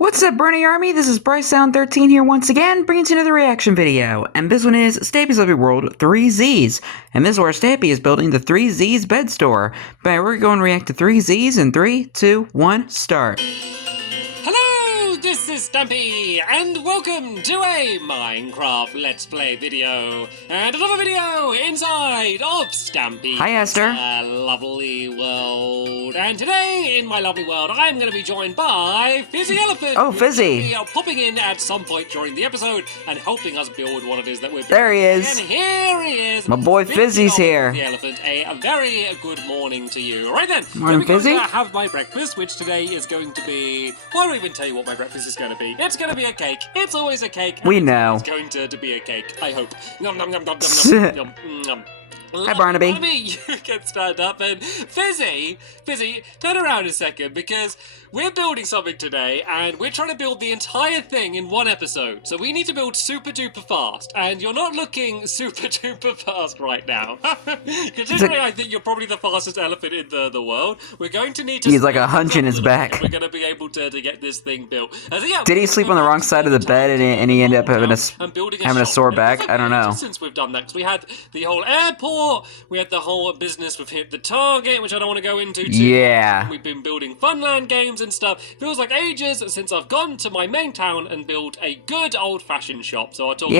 What's up, Bernie Army? This is BryceAllen13 here once again, bringing you another reaction video. And this one is Stampy's Lovely World 3Zs. And this is where Stampy is building the 3Zs bed store. But we're going to react to 3Zs in 3, 2, 1, start. Hello, this is Stampy, and welcome to a Minecraft Let's Play video, and another video inside of Stampy's Hi, Esther. lovely world. And today, in my lovely world, I'm going to be joined by Fizzy Elephant. Oh, Fizzy. Who's popping in at some point during the episode and helping us build what it is that we're building. There he is. And here he is. My boy Fizzy's here. The Elephant, a very good morning to you. Right then, Morning, Fizzy. I'm going to have my breakfast, which today is going to be... Why don't I even tell you what my breakfast is going to be? It's going to be a cake. It's always a cake. We know. It's going to be a cake, I hope. Nom nom nom nom nom nom nom nom. Hi, Barnaby. Barnaby, you can stand up. And Fizzy, turn around a second, because we're building something today, and we're trying to build the entire thing in one episode. So we need to build super duper fast, and you're not looking super duper fast right now. Considering I think you're probably the fastest elephant in the world, we're going to need to... He's like a hunch in his back. We're going to be able to get this thing built. So yeah, Did he sleep on the wrong side of the bed and he ended up having a sore back? I don't know. Since we've done that, because we had the whole airport, we had the whole business with Hit the Target, which I don't want to go into too Yeah. much. We've been building Funland games and stuff. Feels like ages since I've gone to my main town and built a good old-fashioned shop. So I'll talk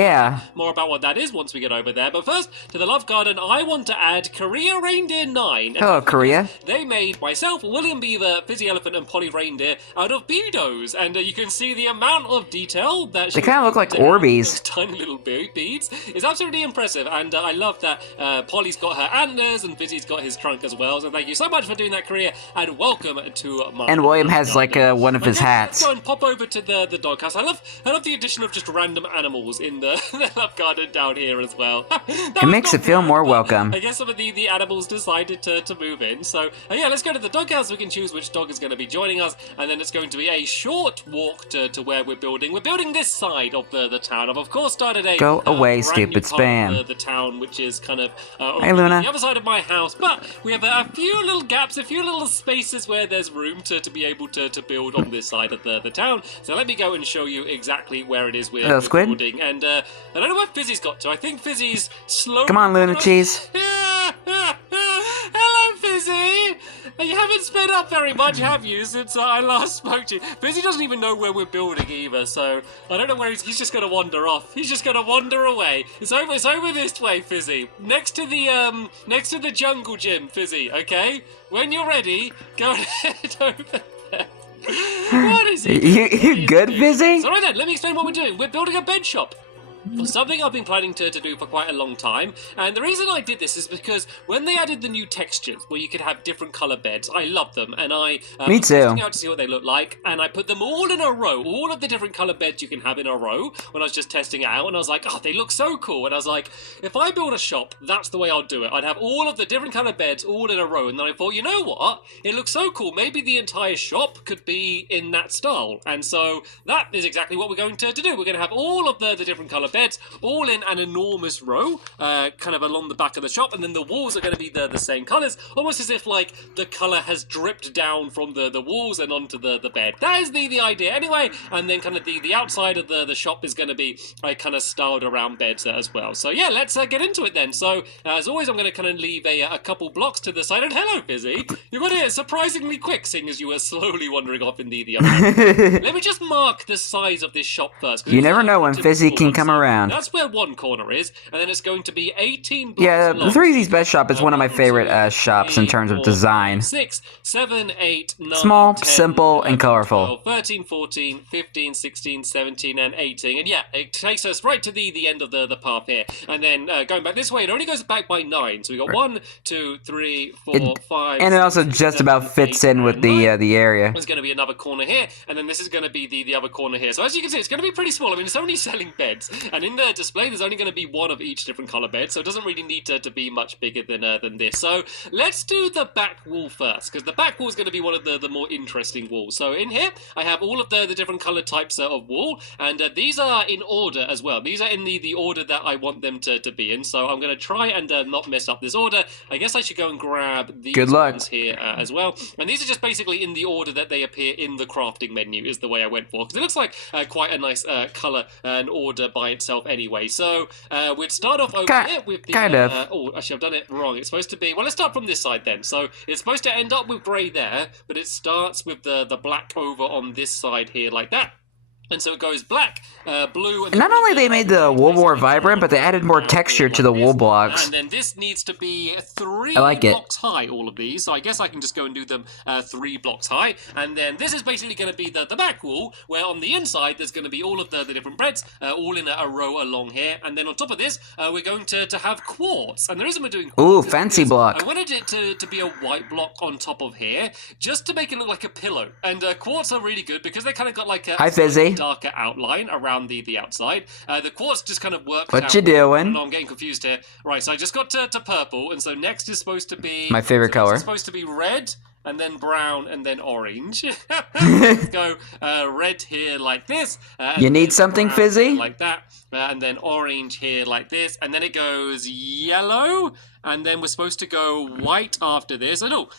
more about what that is once we get over there. But first, to the Love Garden, I want to add Korea Reindeer 9. Hello, Korea. They made myself, William Beaver, Fizzy Elephant, and Polly Reindeer out of beados. And you can see the amount of detail that They kind of look like Orbeez. those tiny little beads. It's absolutely impressive. And I love that Polly's got her antlers and Fizzy's got his trunk as well. So thank you so much for doing that, Korea. And welcome to my... And William has like one of his hats. Let's go and pop over to the doghouse. I love the addition of just random animals in the, the Love Garden down here as well. It makes it feel more welcome. I guess some of the animals decided to move in. So yeah, let's go to the doghouse. We can choose which dog is going to be joining us, and then it's going to be a short walk to where we're building. We're building this side of the town. I've of course started a Go away, brand stupid new part spam. of the town, which is kind of Hey, Luna. the other side of my house, but we have a few little gaps, a few little spaces where there's room to be able to build on this side of the town. So let me go and show you exactly where it is we're building. And I don't know where Fizzy's got to. I think Fizzy's slowly... Come on, Luna Cheese. Hello, Fizzy! You haven't sped up very much, have you, since I last spoke to you? Fizzy doesn't even know where we're building either, so I don't know where he's just going to wander off. He's just going to wander away. It's over this way, Fizzy. Next to the jungle gym, Fizzy, okay? When you're ready, go ahead over there. What is it? You good, Fizzy? So right then, let me explain what we're doing. We're building a bed shop. Something I've been planning to do for quite a long time, and the reason I did this is because when they added the new textures where you could have different colour beds, I love them, and I Me too. was testing out to see what they look like, and I put them all in a row, all of the different colour beds you can have in a row when I was just testing it out, and I was like, oh, they look so cool, and I was like, if I build a shop, that's the way I'll do it. I'd have all of the different colour beds all in a row, and then I thought, you know what, it looks so cool, maybe the entire shop could be in that style, and so that is exactly what we're going to do. We're going to have all of the different colour beds, all in an enormous row, kind of along the back of the shop, and then the walls are going to be the same colours, almost as if like the colour has dripped down from the walls and onto the bed. That is the idea anyway, and then kind of the outside of the shop is going to be kind of styled around beds as well. So yeah, let's get into it then. So as always, I'm going to kind of leave a couple blocks to the side, and hello, Fizzy. You got here surprisingly quick, seeing as you were slowly wandering off in the other. Let me just mark the size of this shop first. You never know when Fizzy can come around. That's where one corner is, and then it's going to be 18 blocks Yeah, long. the 3Z's bed shop is one of my favorite shops in terms of design. 6, 7, 8, 9, Small, 10, simple, 11, and colorful. 12, 13, 14, 15, 16, 17, and 18. And yeah, it takes us right to the end of the path here. And then going back this way, it only goes back by 9. So we got 1, 2, 3, 4, 5. And it also just about fits in with the area. There's going to be another corner here, and then this is going to be the other corner here. So as you can see, it's going to be pretty small. I mean, it's only selling beds, And in the display, there's only going to be one of each different color bed, so it doesn't really need to be much bigger than this. So let's do the back wall first, because the back wall is going to be one of the more interesting walls. So in here, I have all of the different color types of wall, and these are in order as well. These are in the order that I want them to be in, so I'm going to try and not mess up this order. I guess I should go and grab these ones here as well. And these are just basically in the order that they appear in the crafting menu is the way I went for, because it looks like quite a nice color and order by itself anyway. So we'd start off over here with the... oh, actually, I've done it wrong. It's supposed to be... Well, let's start from this side then. So it's supposed to end up with grey there, but it starts with the black over on this side here like that. And so it goes black, blue... And not only they made the wool more vibrant, but they added more texture to the wool blocks. And then this needs to be 3 blocks high, all of these. So I guess I can just go and do them 3 blocks high. And then this is basically going to be the back wall, where on the inside there's going to be all of the different breads, all in a row along here. And then on top of this, we're going to have quartz. And the reason we're doing quartz... Ooh, fancy block. I wanted it to be a white block on top of here, just to make it look like a pillow. And quartz are really good, because they kind of got like a... Hi, Fizzy. Darker outline around the outside. The quartz just kind of works out. What you doing? No, I'm getting confused here. Right, so I just got to purple, and so next is supposed to be... My favorite color. It's supposed to be red, and then brown, and then orange. Let's go red here like this. You need something, Fizzy? Like that. And then orange here like this. And then it goes yellow. And then we're supposed to go white after this. I don't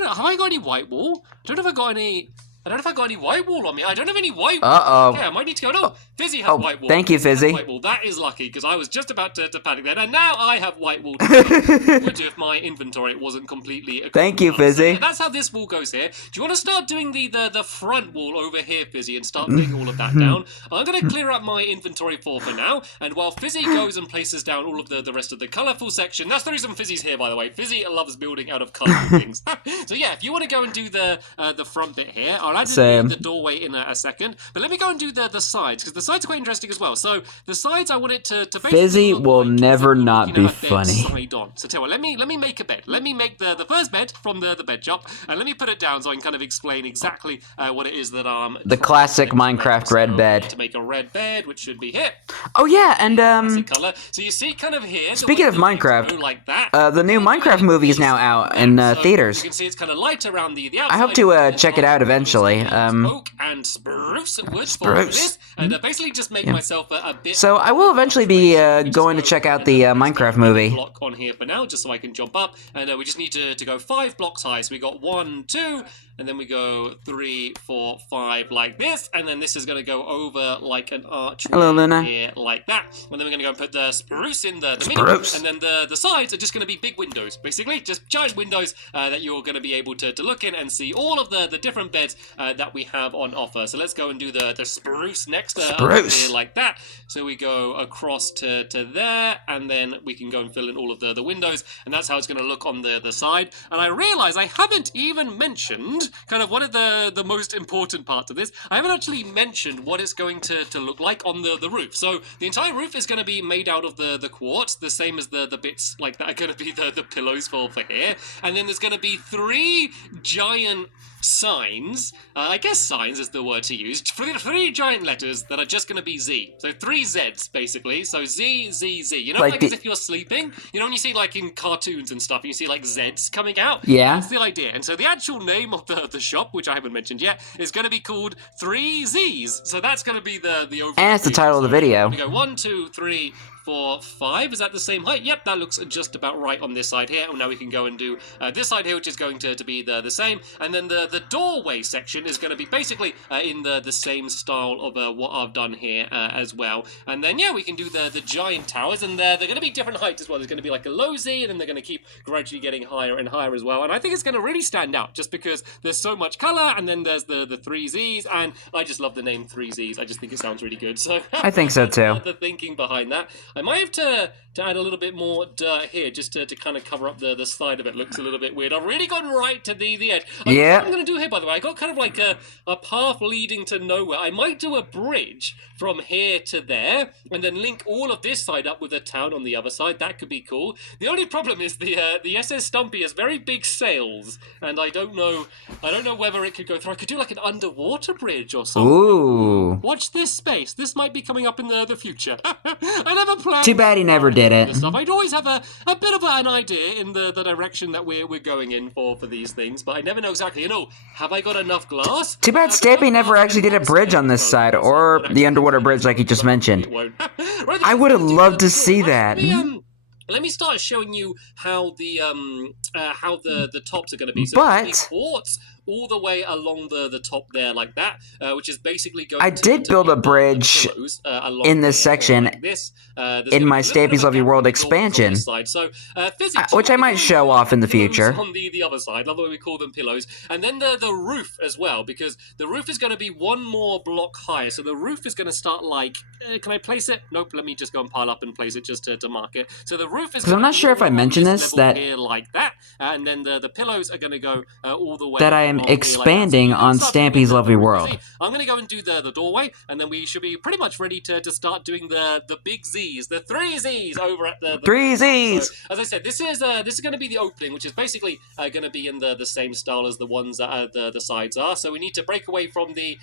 know. Have I got any white wool? I don't know if I got any white wool on me. I don't have any white wool. Uh-oh. Yeah, I might need to go. No, Fizzy has white wool. Thank you, Fizzy. White wool. That is lucky, because I was just about to panic then. And now I have white wool. Would you if my inventory wasn't completely... Thank you, Fizzy. So that's how this wall goes here. Do you want to start doing the front wall over here, Fizzy, and start putting all of that down? I'm going to clear up my inventory for now. And while Fizzy goes and places down all of the rest of the colourful section, that's the reason Fizzy's here, by the way. Fizzy loves building out of colourful things. So yeah, if you want to go and do the front bit here, I'll add the doorway in a second. But let me go and do the sides, because the sides are quite interesting as well. So the sides, I want it to basically... Fizzy will never not be funny. Side on. So tell you what, let me make a bed. Let me make the first bed from the bed shop, and let me put it down so I can kind of explain exactly what it is that I'm... The classic Minecraft red bed. To make a red bed, which should be here. Oh yeah, and color. So you see kind of here... Speaking of Minecraft, like that, the new Minecraft movie is now out in theaters. You can see it's kind of light around the outside. I hope to check it out eventually. Oak and spruce wood for this, and basically just make myself a bit... So I will eventually be going to check out the Minecraft movie. Block on here for now, just so I can jump up, and we just need to go 5 blocks high. So we got 1, 2, and then we go 3, 4, 5 like this, and then this is going to go over like an arch. Hello, Luna. Here like that, and then we're going to go and put the spruce in the middle, and then the sides are just going to be big windows, basically, just giant windows that you're going to be able to look in and see all of the different beds that we have on offer. So let's go and do the spruce next, here like that. So we go across to there, and then we can go and fill in all of the windows, and that's how it's going to look on the side. And I realize I haven't even mentioned kind of one of the most important parts of this. I haven't actually mentioned what it's going to look like on the roof. So the entire roof is going to be made out of the quartz, the same as the bits like that are going to be the pillows for here. And then there's going to be 3 giant signs, I guess signs is the word to use, 3 giant letters that are just going to be Z. So 3 Zs, basically. So Z, Z, Z. You know, like as if you're sleeping? You know when you see, like, in cartoons and stuff, you see, like, Zs coming out? Yeah. That's the idea. And so the actual name of the shop, which I haven't mentioned yet, is going to be called 3 Zs. So that's going to be the overall... And it's the title of the video. We go 1, 2, 3... 4, 5. Is that the same height? Yep, that looks just about right on this side here. And now we can go and do this side here, which is going to be the same. And then the doorway section is going to be basically in the same style of what I've done here as well. And then, yeah, we can do the giant towers. And they're going to be different heights as well. There's going to be like a low Z, and then they're going to keep gradually getting higher and higher as well. And I think it's going to really stand out just because there's so much color. And then there's the 3 Zs. And I just love the name 3 Zs. I just think it sounds really good. So I think so too. The thinking behind that. I might have to add a little bit more dirt here just to kind of cover up the side of it. Looks a little bit weird. I've really gone right to the edge. Yeah. What I'm going to do here, by the way, I got kind of like a path leading to nowhere. I might do a bridge from here to there and then link all of this side up with a town on the other side. That could be cool. The only problem is the SS Stampy has very big sails, and I don't know whether it could go through. I could do like an underwater bridge or something. Ooh. Watch this space. This might be coming up in the future. I never planned. Too bad he never did it. Stuff. I'd always have a bit of an idea in the direction that we're going in for these things, but I never know exactly. Have I got enough glass? Too bad Stampy never actually did a bridge on this side, or the underwater bridge like he just mentioned. I would have loved to see that. Let me start showing you how the tops are going to be. So But quartz all the way along the top there like that, which is basically going I did build a bridge in this section like this. in my Stampy's Lovely World expansion, So, which I might show off in the future. On the other side, love the way we call them pillows, and then the roof as well, because the roof is going to be one more block higher. So the roof is going to start like, can I place it? Nope. Let me just go and pile up and place it just to mark it. So the roof is. Because I'm not sure if I mentioned this, that here like that, and then the pillows are going to go all the way. That I am expanding on Stampy's Lovely World. I'm going to go and do the doorway, and then we should be pretty much ready to start doing the big Z's, the 3 Z's over at the 3 Z's. So, as I said, this is going to be the opening, which is basically going to be in the same style as the ones that the sides are. So we need to break away from the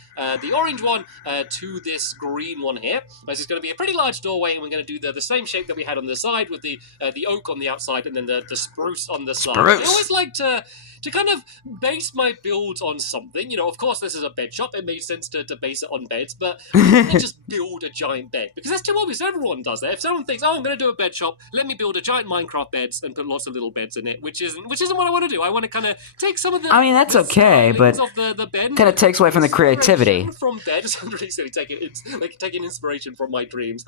orange one to this green one here. This is going to be a pretty large doorway, and we're going to do the same shape that we had on the side with the oak on the outside and then the spruce on the side. I always like to kind of base my builds on something. Of course, this is a bed shop. It made sense to base it on beds, but I can't just build a giant bed, because that's too obvious. Everyone does that. If someone thinks, oh, I'm going to do a bed shop, let me build a giant Minecraft beds and put lots of little beds in it, which isn't what I want to do. I want to kind of take some of the... I mean, that's okay, but the bed kind of takes away from the creativity. From bed, it's really silly. It's like taking inspiration from my dreams.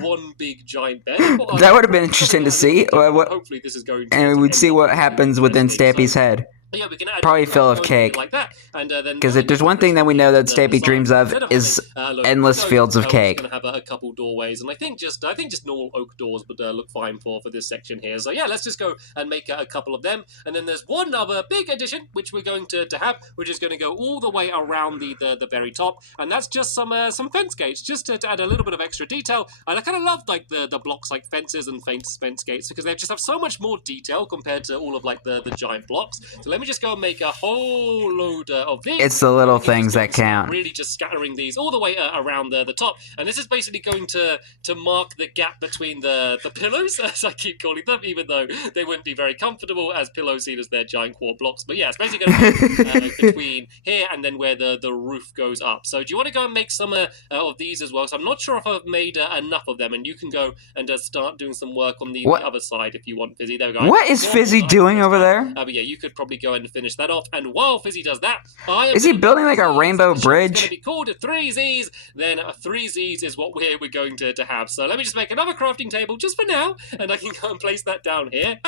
One big giant bed. That would have been interesting to see. Hopefully this is going to... And we'd see what happens within Stampy's head. Yeah, we can add probably full of cake. Like that. Because if there's one thing that we know that Stampy dreams of is endless fields of cake. We're going to have a couple doorways, and I think just normal oak doors would look fine for this section here. So yeah, let's just go and make a couple of them. And then there's one other big addition which we're going to have, which is going to go all the way around the very top, and that's just some fence gates, just to add a little bit of extra detail. And I kind of love like the blocks like fences and fence gates, because they just have so much more detail compared to all of like the giant blocks. So let me just go and make a whole load of these. It's the little things that count. Really just scattering these all the way around the top. And this is basically going to mark the gap between the pillows, as I keep calling them, even though they wouldn't be very comfortable as pillows seen as their giant quart blocks. But yeah, it's basically going to be between here and then where the roof goes up. So do you want to go and make some of these as well? So I'm not sure if I've made enough of them, and you can go and start doing some work on the other side if you want, Fizzy. There we go. What is Fizzy doing over there? But yeah, you could probably go and finish that off. And while Fizzy does that, is he building like a rainbow bridge? It's going to be called 3 Z's. Then 3 Z's is what we're going to have. So let me just make another crafting table just for now, and I can go and place that down here.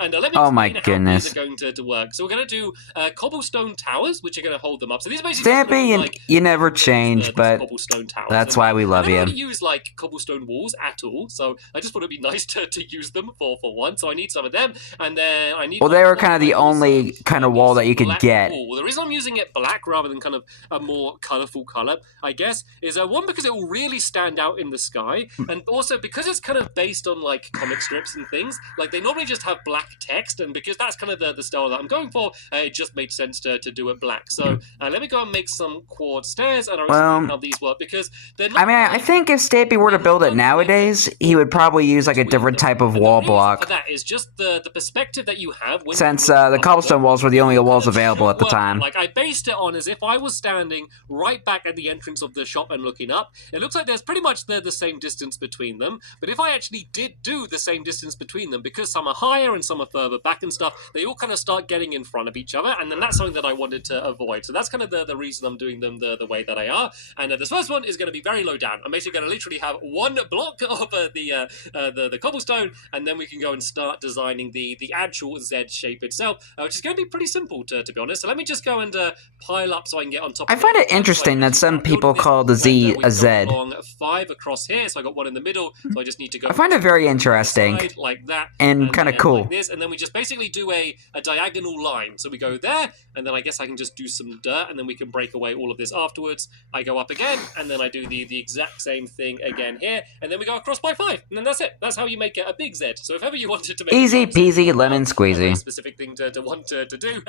And let me oh my explain goodness, how these are going to work. So we're going to do cobblestone towers, which are going to hold them up. So these basically Stampy, like, you never change, but cobblestone towers. That's why we love you. I don't use like cobblestone walls at all, so I just thought it'd be nice to use them for one. So I need some of them, and then I need. Well, they were kind of the only kind of wall that you could get. Well, the reason I'm using it black rather than kind of a more colourful colour, I guess, is one, because it will really stand out in the sky, and also because it's kind of based on like comic strips and things. Like they normally just have black text, and because that's kind of the style that I'm going for, it just made sense to do it black. So let me go and make some quartz stairs, and I'll how these work, because they're not. I mean, I think if Stampy were to build it nowadays, he would probably use like a different type of wall block. For that is just the perspective that you have. When Since the cobblestone walls were the only walls available at the time. Like I based it on as if I was standing right back at the entrance of the shop and looking up. It looks like there's pretty much the same distance between them. But if I actually did do the same distance between them, because some are higher and some are further back and stuff, they all kind of start getting in front of each other. And then that's something that I wanted to avoid. So that's kind of the reason I'm doing them the way that I are. And this first one is going to be very low down. I'm basically going to literally have one block of the cobblestone, and then we can go and start designing the actual Z shape itself, which is going to be pretty simple to be honest. So let me just go and pile up so I can get on top. I find it interesting that some people call the Z a Z. Along 5 across here, so I got one in the middle. So I just need to go. I find it very interesting like that, and kind of cool. Like this, and then we just basically do a diagonal line. So we go there, and then I guess I can just do some dirt, and then we can break away all of this afterwards. I go up again, and then I do the exact same thing again here, and then we go across by 5, and then that's it. That's how you make a big Z. So if ever you wanted to make easy peasy lemon squeezy, a specific thing to want to do,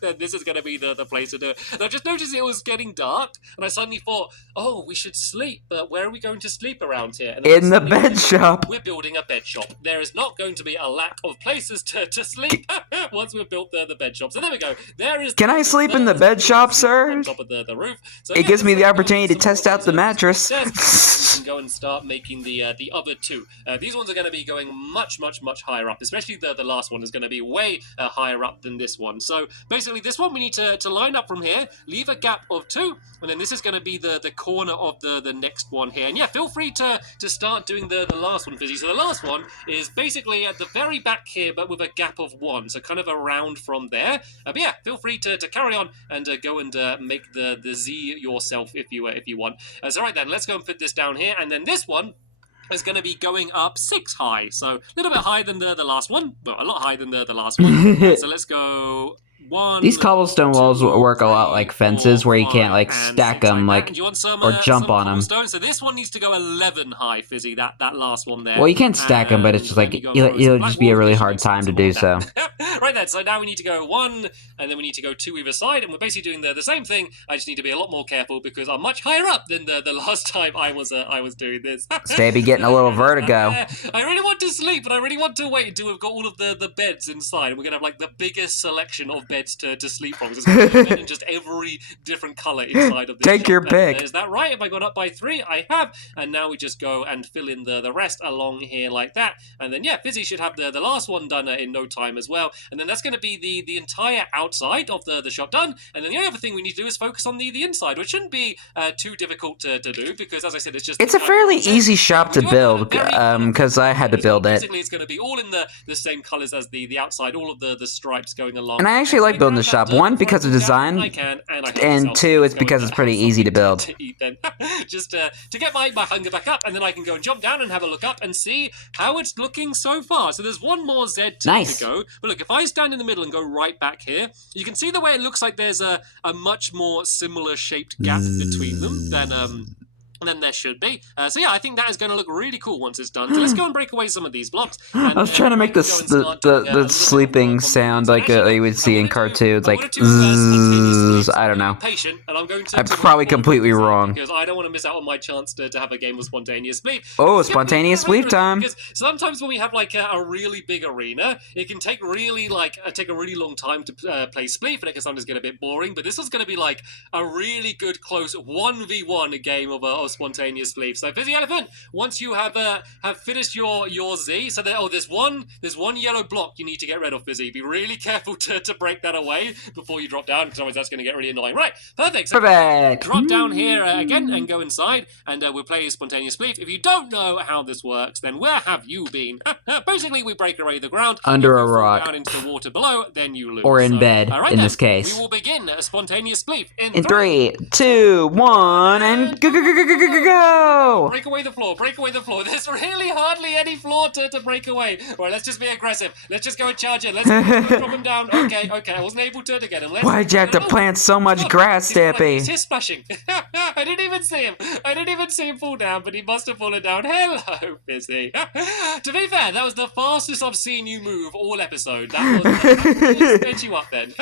then this is going to be the place to do it. And I just noticed it was getting dark, and I suddenly thought, oh, we should sleep, but where are we going to sleep around here? And in the bed shop. We're building a bed shop. There is not going to be a lack of places to sleep once we've built the bed shop. So there we go. There is. Can I sleep in the bed shop, sir? On top of the roof. So it gives me the opportunity to test out the mattress. You can go and start making the other 2. These ones are going to be going much higher up, especially the last one is going to be way higher up than this one. So basically this one we need to line up from here, leave a gap of 2, and then this is going to be the corner of the next one here. And yeah, feel free to start doing the last one, Fizzy. So the last one is basically at the very back here, but with a gap of 1, so kind of around from there. But yeah, feel free to carry on and go and make the Z yourself if you want. So right then, let's go and put this down here, and then this one is going to be going up 6 high, so a little bit higher than the last one, but a lot higher than the last one. So let's go 1. These cobblestone walls work a lot like fences, where you can't like stack them or jump on them. So this one needs to go 11 high, Fizzy. That last one there. Well, you can stack them, but it's just like it'll just be a really hard time to do so. Right then, so now we need to go 1, and then we need to go 2 either side, and we're basically doing the same thing. I just need to be a lot more careful because I'm much higher up than the last time I was doing this. Stampy getting a little vertigo. I really want to sleep, but I really want to wait until we've got all of the beds inside. We're gonna have like the biggest selection of beds to sleep from. There's gonna be in just every different color inside of this. Take your pick. Is that right? Have I gone up by 3? I have, and now we just go and fill in the rest along here like that, and then yeah, Fizzy should have the last one done in no time as well. And then that's going to be the entire outside of the shop done. And then the only other thing we need to do is focus on the inside, which shouldn't be too difficult to do because, as I said, it's a fairly easy shop to build because I had to build it. Basically, it's going to be all in the same colors as the outside, all of the stripes going along. And I actually like building the shop. 1, because of design, and 2, it's because it's pretty easy to build. To eat then. Just to get my hunger back up, and then I can go and jump down and have a look up and see how it's looking so far. So there's one more Z to go. But look, if I stand in the middle and go right back here, you can see the way it looks like there's a much more similar shaped gap between them than there should be. So yeah, I think that is going to look really cool once it's done. So let's go and break away some of these blocks. And, I was trying to make the sleeping sound like you would see in cartoons, like zzz, I don't know. Patient, and I'm going I'm probably completely wrong. Because I don't want to miss out on my chance to have a game of spontaneous sleep. Oh, spontaneous sleep time. Because sometimes when we have like a really big arena, it can take a really long time to play Spleef, and it can sometimes get a bit boring. But this is going to be like a really good close 1v1 game of spontaneous sleep. So Fizzy Elephant, once you have finished your Z, so there's one yellow block you need to get rid of, Fizzy. Be really careful to break that away before you drop down, because otherwise that's going to get really annoying. Right, perfect. So drop down here again and go inside, and we'll play spontaneous sleep. If you don't know how this works, then where have you been? Basically, we break away the ground under a rock, down into the water below, then you lose. Or in bed. Right, in this case, we will begin a spontaneous sleep in 3, 2, 1, and go! Break away the floor, break away the floor. There's really hardly any floor to break away. All right, let's just be aggressive. Let's just go and charge it. Let's drop him down. Okay, I wasn't able to get him. Why'd you have to plant so much grass, Stampy? He's splashing. I didn't even see him fall down, but he must have fallen down. Hello, Fizzy. To be fair, that was the fastest I've seen you move all episode. That was sped you up then.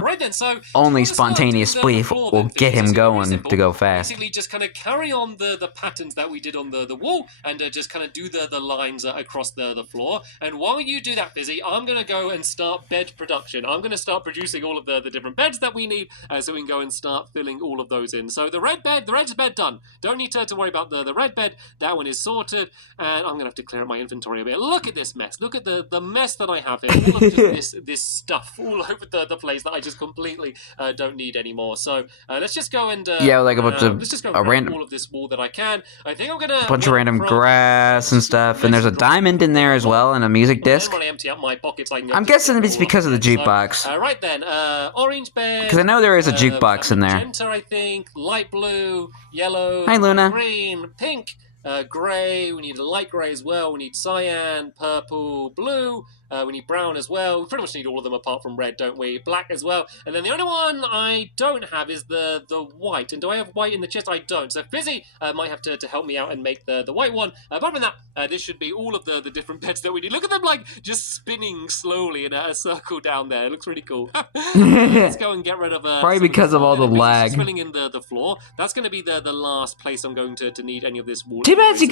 Right then, so only spontaneous Spleef will get him going to go fast. Basically, just kind of carry on the patterns that we did on the wall, and just kind of do the lines across the floor. And while you do that, Fizzy, I'm going to go and start bed production. I'm going to start producing all of the different beds that we need, so we can go and start filling all of those in. So the red's bed done. Don't need to worry about the red bed. That one is sorted, and I'm going to have to clear up my inventory a bit. Look at this mess. Look at the mess that I have here. All of just this stuff all over the place that I just completely don't need anymore. So let's just go and yeah, like a bunch of let's just go random all of this this wall that I can. I think I'm gonna bunch of random grass and stuff, and there's a diamond in there as well, and a music disc. When I empty out my pockets, I'm guessing it's because of the jukebox. Right then, orange bed. Because I know there is a jukebox in there. Magenta, I think, light blue, yellow, Hi, Luna. green, pink, grey. We need a light grey as well. We need cyan, purple, blue. We need brown as well. We pretty much need all of them apart from red, don't we? Black as well. And then the only one I don't have is the white. And do I have white in the chest? I don't. So Fizzy might have to help me out and make the white one. Apart from that, this should be all of the different beds that we need. Look at them like just spinning slowly in a circle down there. It looks really cool. Let's go and get rid of probably because of all the lag. Spinning in the floor. That's going to be the last place I'm going to need any of this wall. Too bad you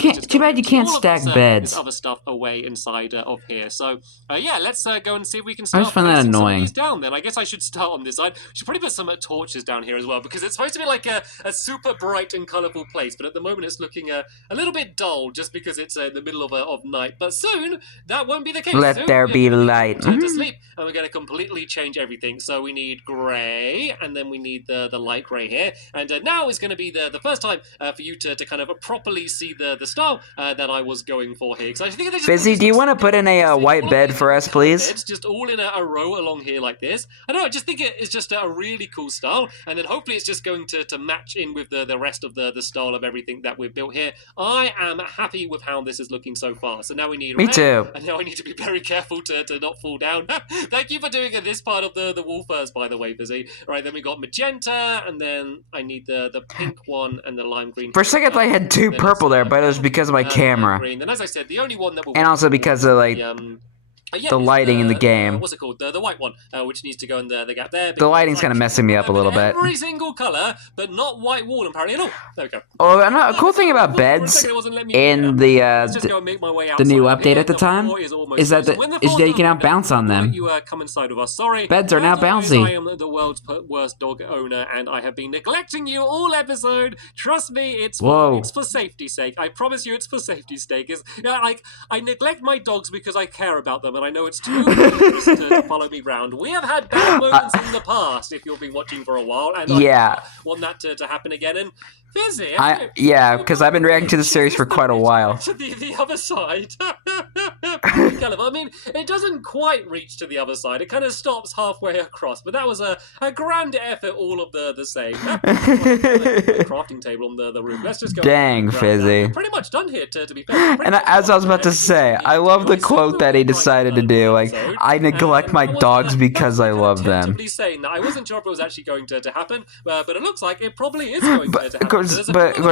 can't stack beds. This other stuff away inside of here. So yeah, let's go and see if we can start. I just find that annoying. These down. Then I guess I should start on this side. We should probably put some torches down here as well because it's supposed to be like a super bright and colourful place, but at the moment it's looking a little bit dull just because it's in the middle of night. But soon that won't be the case. Let there be light. To sleep, and we're going to completely change everything. So we need grey, and then we need the light grey here. And now is going to be the first time for you to kind of properly see the style that I was going for here. So I think Fizzy, do you want to put in a white bed for us, please? It's just all in a row along here like this. I don't know, I just think it is just a really cool style, and then hopefully it's just going to match in with the rest of the style of everything that we've built here. I am happy with how this is looking so far. So now we need Me red, too. and now I need to be very careful to not fall down. Thank you for doing this part of the wall first, by the way, Fizzy. Right, then we got magenta, and then I need the pink one and the lime green. For a second I had two purple there, but it was because of my camera. Green. Then as I said, the only one that will and also because of like the lighting in the game. What's it called? The white one, which needs to go in the gap there. The lighting's kind of messing me up a little bit. Every single colour, but not white wall apparently at all. There we go. Oh, a cool thing about beds in the new update at the time is that you can now bounce on them. Come inside with us. Sorry. Beds are now bouncy. I am the world's worst dog owner, and I have been neglecting you all episode. Trust me, it's for safety's sake. I promise you, it's for safety's sake. I neglect my dogs because I care about them. I know it's too dangerous to follow me round. We have had bad moments in the past, if you've been watching for a while, and I want that to happen again. And Fizzy, because I've been reacting to the series for quite a while. To the other side. I mean, it doesn't quite reach to the other side. It kind of stops halfway across, but that was a grand effort, all of the same. The crafting table on the roof. Let's just go. Dang, Fizzy. Pretty much done here, to be fair. And as I was about to say, I love the quote that he decided to do. Like, I neglect my dogs because I love them. Saying that I wasn't sure if it was actually going to happen, but it looks like it probably is going to happen. But of course,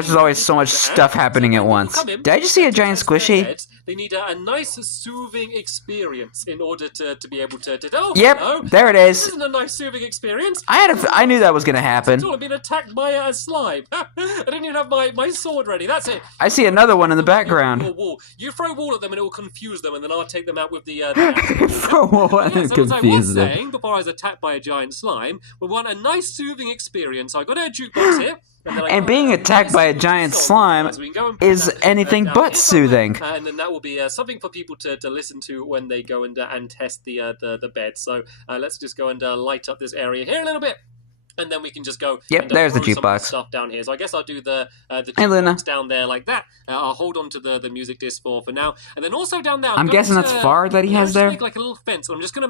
there's always so much stuff happening at once. Did I just see a giant squishy? They need a nice, soothing experience in order to be able to yep, there it is. This isn't a nice, soothing experience. I knew that was going to happen. I've been attacked by a slime. I didn't even have my sword ready. That's it. I see another one in the background. You throw wall at them and it will confuse them, and then I'll take them out with the... Throw wall and confuse them. Saying, before I was attacked by a giant slime, we want a nice, soothing experience. So I got a jukebox here. And being attacked by a giant slime is anything but soothing. And then that will be something for people to listen to when they go and test the bed. So let's just go and light up this area here a little bit. And then we can just go. Yep, and, there's the some jukebox stuff down here. So I guess I'll do the jukebox down there like that. I'll hold on to the music disc for now, and then also down there. I'm guessing that's far that he has there. Make like a little fence. I'm just gonna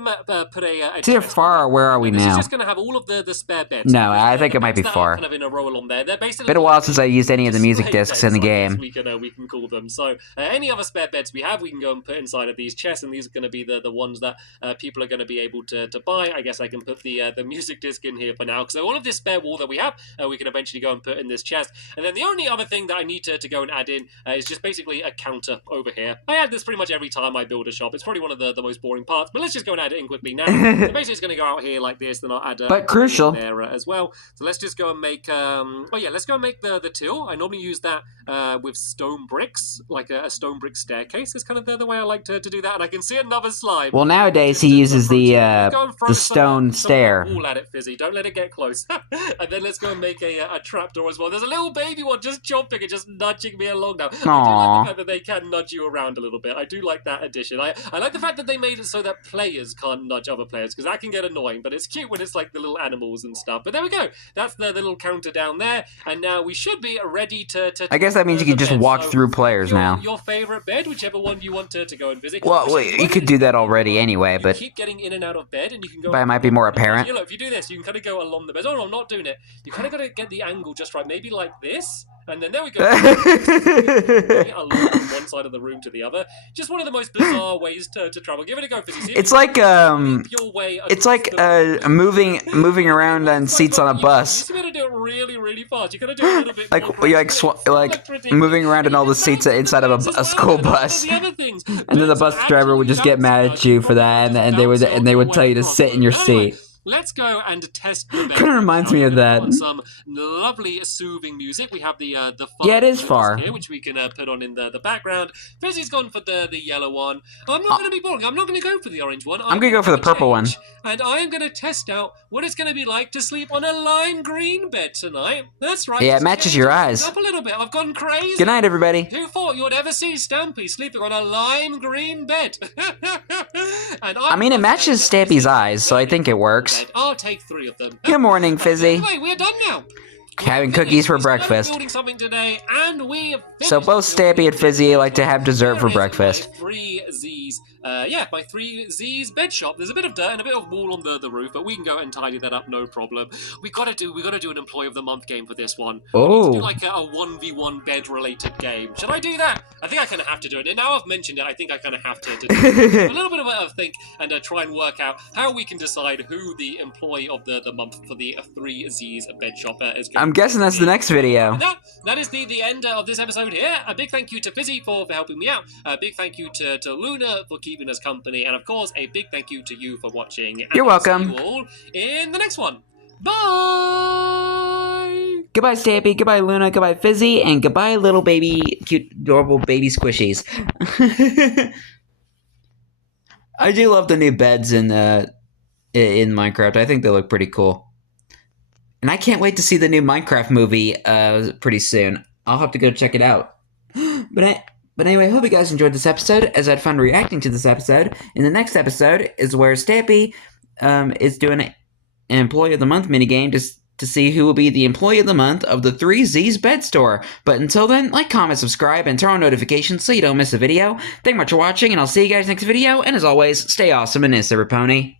put a. It's either far or where are we now? This is just gonna have all of the spare beds. No, I think it might be far. Kind of in a row along there. They're basically been a while since I used any of the music discs in the game. We can call them. So any other spare beds we have, we can go and put inside of these chests, and these are going to be the ones that people are going to be able to buy. I guess I can put the music disc in here for now. So all of this spare wall that we have, we can eventually go and put in this chest. And then the only other thing that I need to go and add in is just basically a counter over here. I add this pretty much every time I build a shop. It's probably one of the most boring parts, but let's just go and add it in quickly now. So basically it's going to go out here like this, then I'll add but crucial there as well. So let's just go and make let's go and make the till. I normally use that with stone bricks, like a stone brick staircase is kind of the way I like to do that. And I can see another slime. Well, nowadays he uses the stone stair. All at it, Fizzy. Don't let it get close. close. And then let's go and make a trapdoor as well. There's a little baby one just jumping and just nudging me along now. Aww. I do like the fact that they can nudge you around a little bit. I do like that addition. I like the fact that they made it so that players can't nudge other players, because that can get annoying, but it's cute when it's like the little animals and stuff. But there we go. That's the little counter down there, and now we should be ready to I guess that means you can just walk through players now. Your favorite bed, whichever one you want to go and visit. Well, you could do that already anyway, but keep getting in and out of bed, and you can go. But it might be more apparent. You know, if you do this, you can kind of go along the bed. Oh no, I'm not doing it. You kind of got to get the angle just right. Maybe like this. And then there we go. Along from one side of the room to the other. Just one of the most bizarre ways to travel. Give it a go, Fizzy. It's like moving around on seats on a bus. You gotta do it really, really fast. You gotta do it a little bit like moving around in all the seats inside of a school bus. And then the bus driver would just get mad at you for that, and they would tell you to sit in your seat. Let's go and test the bed. Kind of reminds me of that. Some lovely soothing music. We have the yeah, it is far here, which we can put on in the background. Fizzy's gone for the yellow one. I'm not going to be boring. I'm not going to go for the orange one. I'm going to go for the purple one. And I am going to test out what it's going to be like to sleep on a lime green bed tonight. That's right. Yeah, it matches your eyes. Up a little bit. I've gone crazy. Good night, everybody. Who thought you would ever see Stampy sleeping on a lime green bed? And I mean, it matches Stampy's eyes, so I think it works. I'll take 3 of them. Good morning, Fizzy. Anyway, we're done now. Having cookies for breakfast. Building something today, and we so both Stampy and Fizzy like to have dessert for breakfast. My 3Zs, my 3Zs bed shop. There's a bit of dirt and a bit of wool on the roof, but we can go and tidy that up, no problem. We gotta do an Employee of the Month game for this one. Oh. We need to do like a 1v1 bed related game. Should I do that? I think I kind of have to do it. And now I've mentioned it, I think I kind of have to do it. A little bit of a think and try and work out how we can decide who the Employee of the Month for the 3Zs bed shop is going to be. I'm guessing that's the next video. That is the end of this episode here. A big thank you to Fizzy for helping me out. A big thank you to Luna for keeping us company. And of course, a big thank you to you for watching. And you're welcome. See you all in the next one. Bye! Goodbye, Stampy. Goodbye, Luna. Goodbye, Fizzy. And goodbye, little baby, cute, adorable baby squishies. I do love the new beds in Minecraft. I think they look pretty cool. And I can't wait to see the new Minecraft movie pretty soon. I'll have to go check it out. But anyway, I hope you guys enjoyed this episode, as I had fun reacting to this episode. In the next episode is where Stampy is doing an Employee of the Month minigame to see who will be the Employee of the Month of the 3Z's Bed Store. But until then, like, comment, subscribe, and turn on notifications so you don't miss a video. Thank you much for watching, and I'll see you guys next video. And as always, stay awesome and nice, every pony.